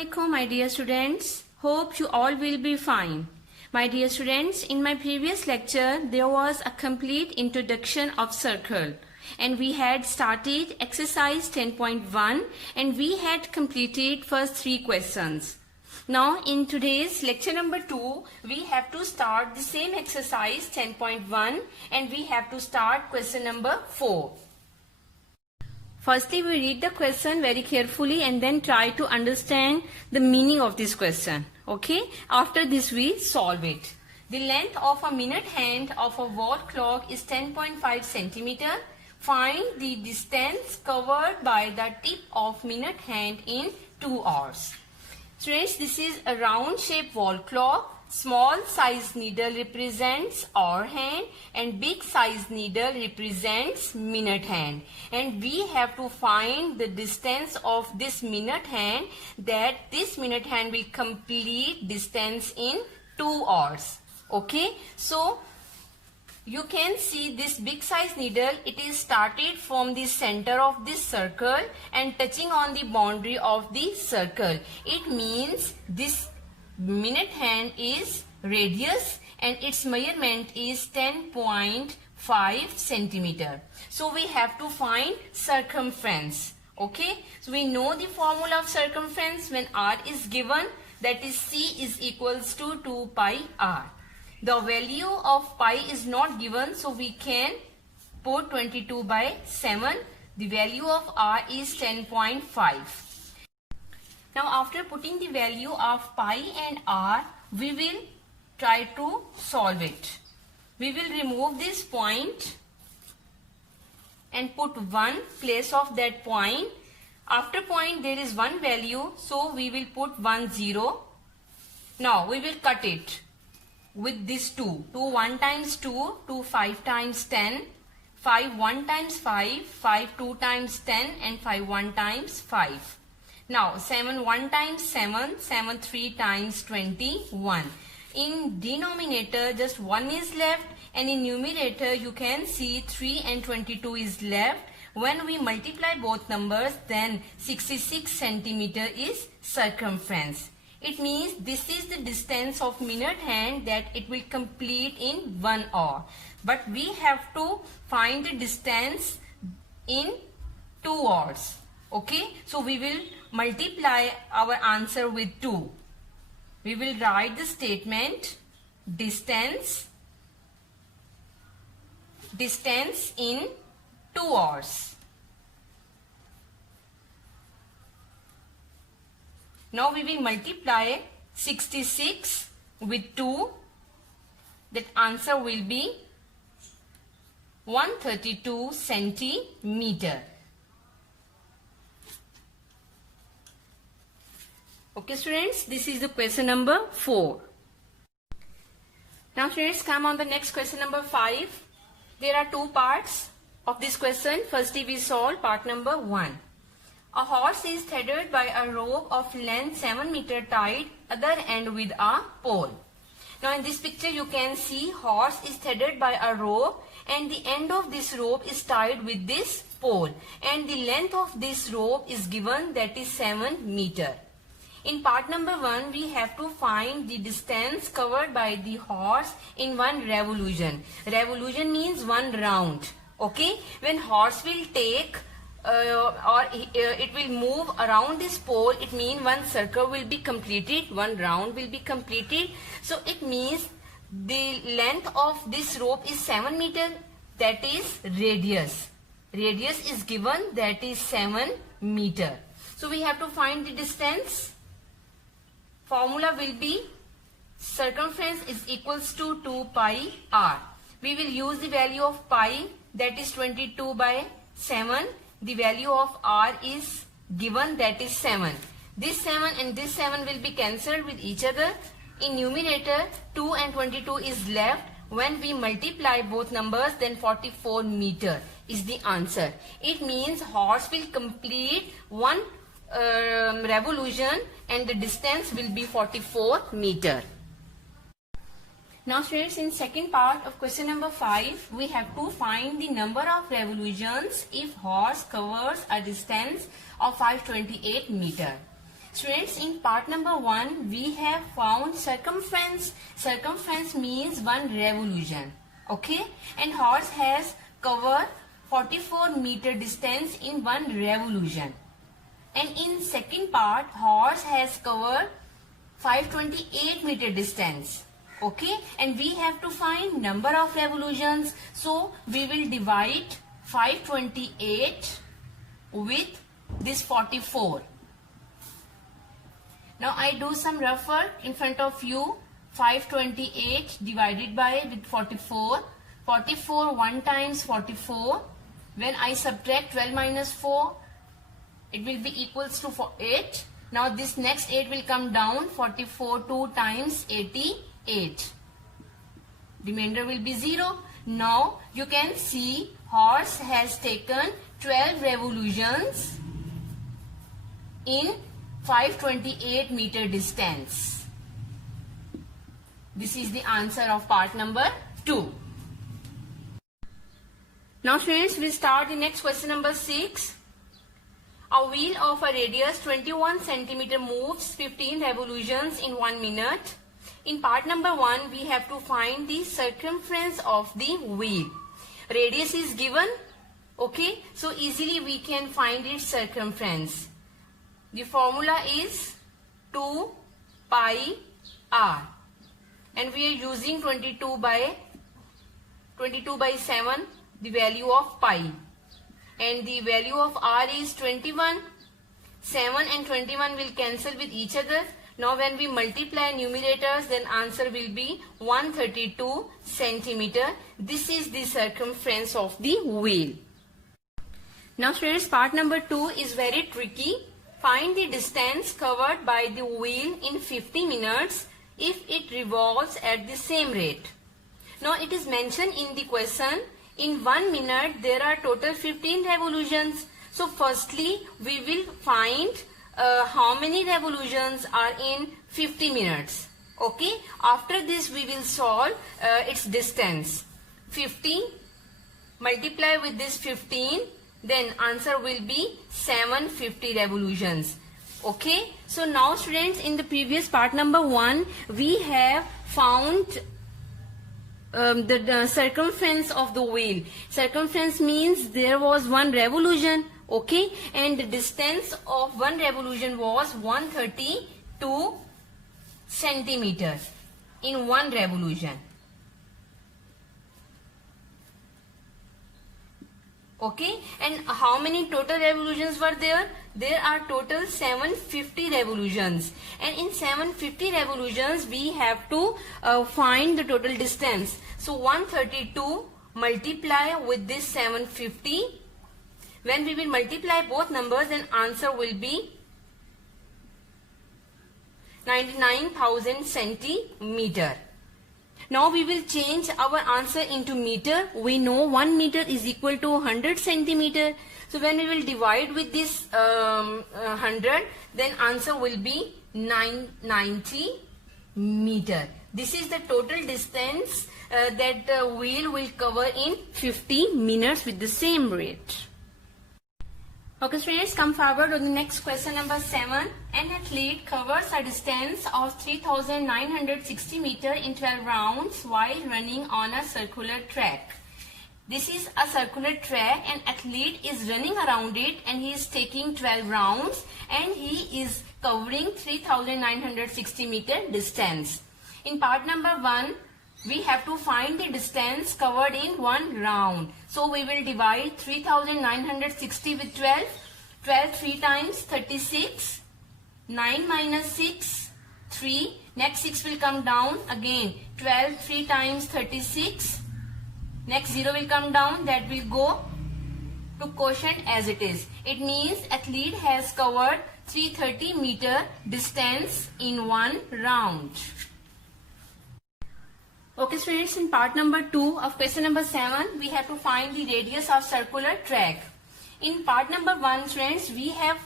Assalamualaikum my dear students. Hope you all will be fine. My dear students, in my previous lecture there was a complete introduction of circle and we had started exercise 10.1 and we had completed first 3 questions. Now in today's lecture number 2 we have to start the same exercise 10.1 and we have to start question number 4. Firstly, we read the question very carefully and then try to understand the meaning of this question. Okay? After this, we solve it. The length of a minute hand of a wall clock is 10.5 centimeter. Find the distance covered by the tip of minute hand in 2 hours. Students, this is a round shaped wall clock. Small size needle represents hour hand and big size needle represents minute hand. And we have to find the distance of this minute hand, that this minute hand will complete distance in 2 hours. Okay, so you can see this big size needle, it is started from the center of this circle and touching on the boundary of the circle. It means this minute hand is radius and its measurement is 10.5 centimeter. So we have to find circumference. Okay, so we know the formula of circumference when r is given, that is c is equals to 2 pi r. The value of pi is not given, so we can put 22 by 7. The value of r is 10.5. Now after putting the value of pi and r, we will try to solve it. We will remove this point and put 1 place of that point. After point there is one value, so we will put 1 0. Now we will cut it with this 2. 2 1 times 2, 2 5 times 10, 5 1 times 5, 5 2 times 10 and 5 1 times 5. Now 7 1 times 7, 7 3 times 21. In denominator just 1 is left and in numerator you can see 3 and 22 is left. When we multiply both numbers, then 66 centimeter is circumference. It means this is the distance of minute hand that it will complete in 1 hour. But we have to find the distance in 2 hours. Okay, so we will multiply our answer with 2. We will write the statement distance in 2 hours. Now we will multiply 66 with 2. That answer will be 132 centimeter. Okay students, this is the question number 4. Now students, come on the next question number 5. There are 2 parts of this question. Firstly we solve part number 1. A horse is tethered by a rope of length 7 meter tied other end with a pole. Now in this picture you can see horse is tethered by a rope and the end of this rope is tied with this pole and the length of this rope is given, that is 7 meter. In part number 1, we have to find the distance covered by the horse in 1 revolution. Revolution means 1 round. Okay, when horse will take it will move around this pole, it means 1 circle will be completed, 1 round will be completed. So it means the length of this rope is 7 meter, that is radius. Radius is given, that is 7 meter. So we have to find the distance. Formula will be circumference is equals to 2 pi r. We will use the value of pi, that is 22 by 7. The value of r is given, that is 7. This 7 and this 7 will be cancelled with each other. In numerator 2 and 22 is left. When we multiply both numbers, then 44 meter is the answer. It means horse will complete 1 revolution and the distance will be 44 meter. Now students, in second part of question number 5, we have to find the number of revolutions if horse covers a distance of 528 meter. Students, in part number 1, we have found circumference. Circumference means one revolution. Okay? And horse has covered 44 meter distance in one revolution. And in second part, horse has covered 528 meter distance. Okay? And we have to find number of revolutions. So, we will divide 528 with this 44. Now I do some rough work in front of you. 528 divided by with 44. 44 1 times 44. When I subtract 12 minus 4, it will be equals to 8. Now this next 8 will come down. 44 2 times 88. Remainder will be 0. Now you can see horse has taken 12 revolutions in 528 meter distance. This is the answer of part number 2. Now students, we start the next question number 6. A wheel of a radius 21 centimeter moves 15 revolutions in 1 minute. In part number 1, we have to find the circumference of the wheel. Radius is given. Okay, so easily we can find its circumference. The formula is 2 pi r, and we are using 22 by 7, the value of pi, and the value of r is 21. 7 and 21 will cancel with each other. Now when we multiply numerators, then answer will be 132 centimeter. This is the circumference of the wheel. Now students, part number 2 is very tricky. Find the distance covered by the wheel in 50 minutes if it revolves at the same rate. Now it is mentioned in the question, in 1 minute there are total 15 revolutions. So firstly we will find how many revolutions are in 50 minutes. Okay, after this we will solve its distance. 50 multiply with this 15, then answer will be 750 revolutions. Okay, so now students, in the previous part number 1, we have found the circumference of the wheel. Circumference means there was one revolution. Okay, and the distance of one revolution was 132 centimeters in one revolution. Okay, and how many total revolutions were there? There are total 750 revolutions, and in 750 revolutions we have to find the total distance. So 132 multiply with this 750. When we will multiply both numbers, then answer will be 99,000 centimeter. Now we will change our answer into meter. We know 1 meter is equal to 100 centimeter. So when we will divide with this 100, then answer will be 990 meter. This is the total distance that the wheel will cover in 50 minutes with the same rate. Okay students, come forward on the next question number 7. An athlete covers a distance of 3,960 meter in 12 rounds while running on a circular track. This is a circular track, and athlete is running around it, and he is taking 12 rounds, and he is covering 3,960 meter distance. In part number 1, we have to find the distance covered in one round. So we will divide 3,960 with 12. 12 3 times 36. 9 minus 6, 3. Next 6 will come down again. 12 3 times 36. Next 0 will come down. That will go to quotient as it is. It means athlete has covered 330 meter distance in one round. Okay students, in part number 2 of question number 7, we have to find the radius of circular track. In part number 1 students, we have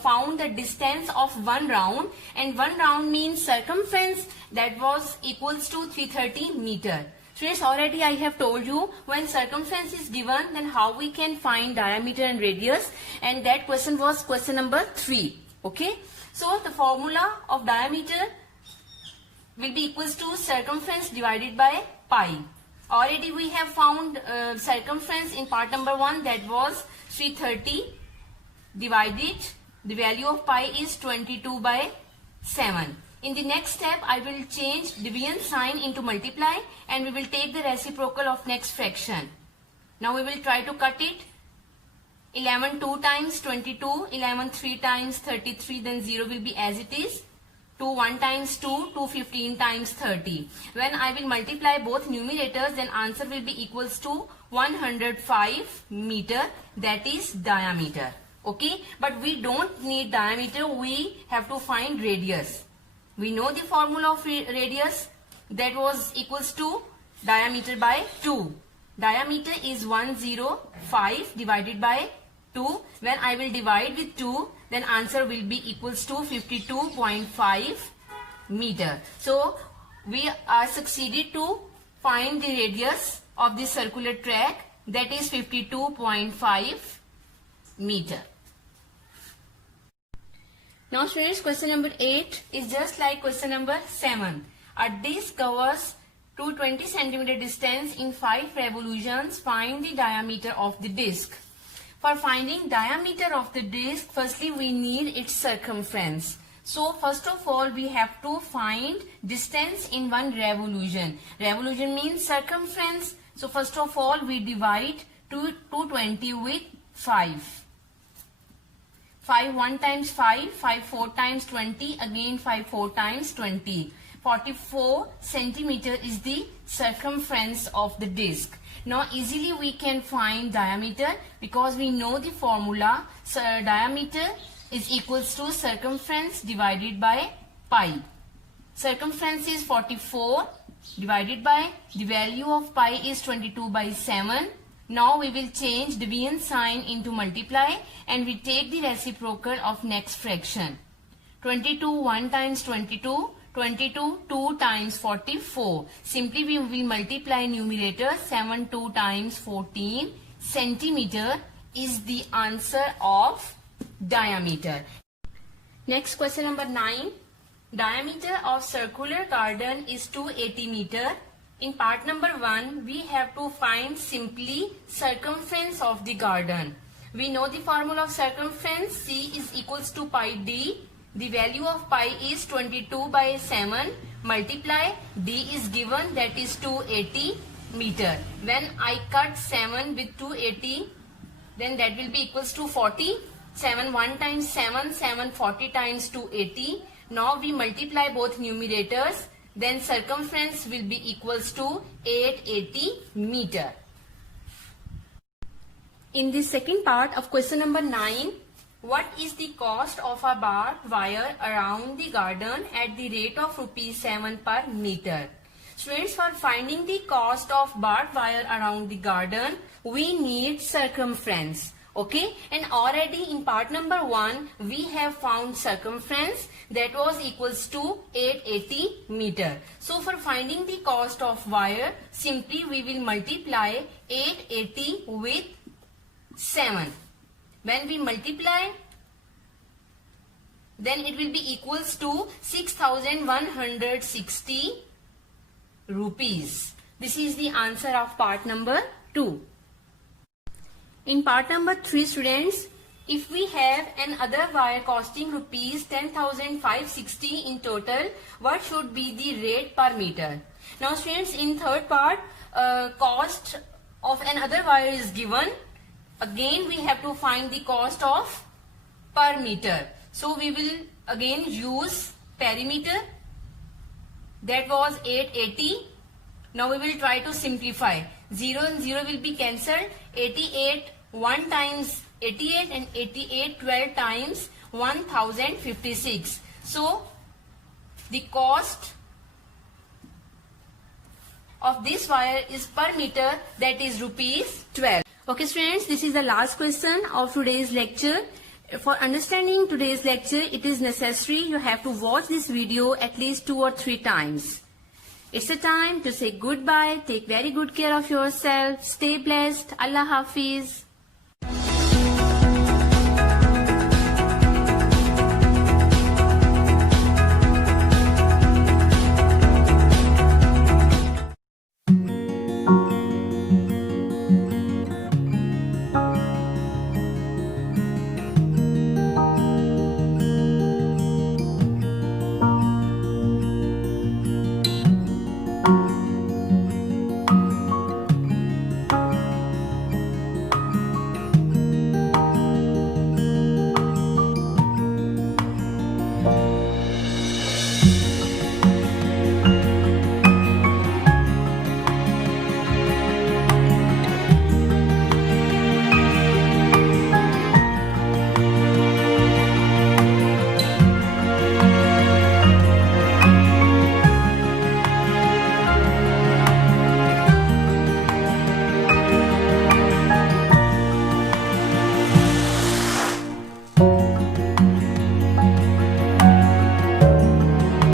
found the distance of one round, and one round means circumference, that was equals to 330 meter. Students, already I have told you, when circumference is given, then how we can find diameter and radius, and that question was question number 3. Okay, So the formula of diameter will be equals to circumference divided by pi. Already we have found circumference in part number 1, that was 330 divided, the value of pi is 22 by 7. In the next step, I will change division sign into multiply and we will take the reciprocal of next fraction. Now we will try to cut it. 11 2 times 22, 11 3 times 33, then 0 will be as it is. 2 1 times 2, 2 15 times 30. When I will multiply both numerators, then answer will be equals to 105 meter, that is diameter. Okay, but we don't need diameter, we have to find radius. We know the formula of radius, that was equals to diameter by 2. Diameter is 105 divided by 2. When I will divide with 2, then answer will be equals to 52.5 meter. So we are succeeded to find the radius of this circular track, that is 52.5 meter. Now students, question number 8 is just like question number 7. A disc covers 220 centimeter distance in 5 revolutions. Find the diameter of the disc. For finding diameter of the disc, firstly we need its circumference. So first of all we have to find distance in one revolution. Revolution means circumference. So first of all we divide 220 with 5. 5 1 times 5, 5 4 times 20, again 5 4 times 20. 44 centimeter is the circumference of the disc. Now easily we can find diameter because we know the formula. So diameter is equals to circumference divided by pi. Circumference is 44 divided by, the value of pi is 22 by 7. Now we will change division sign into multiply and we take the reciprocal of next fraction. 22 1 times 22, 22 2 times 44. Simply we will multiply numerator. 7 2 times 14 centimeter is the answer of diameter. Next question number 9. Diameter of circular garden is 280 meter. In part number 1, we have to find simply circumference of the garden. We know the formula of circumference. C is equals to pi d. The value of pi is 22 by 7. Multiply, d is given, that is 280 meter. When I cut 7 with 280, then that will be equals to 40. 7 1 times 7, 7 40 times 280. Now we multiply both numerators. Then circumference will be equals to 880 meter. In the second part of question number 9, what is the cost of a barbed wire around the garden at the rate of ₹7 per meter? Students, for finding the cost of barbed wire around the garden, we need circumference. Okay, and already in part number 1 we have found circumference, that was equals to 880 meter. So for finding the cost of wire, simply we will multiply 880 with 7. When we multiply, then it will be equals to 6,160 rupees. This is the answer of part number 2. In part number 3, students, if we have another wire costing rupees 10,560 in total, what should be the rate per meter? Now students, in third part, cost of another wire is given. Again we have to find the cost of per meter. So we will again use perimeter, that was 880. Now we will try to simplify. 0 and 0 will be cancelled. 88 1 times 88 and 88 12 times 1056. So the cost of this wire is per meter, that is ₹12. Okay students, this is the last question of today's lecture. For understanding today's lecture, it is necessary you have to watch this video at least 2 or 3 times. It's a time to say goodbye. Take very good care of yourself. Stay blessed. Allah Hafiz.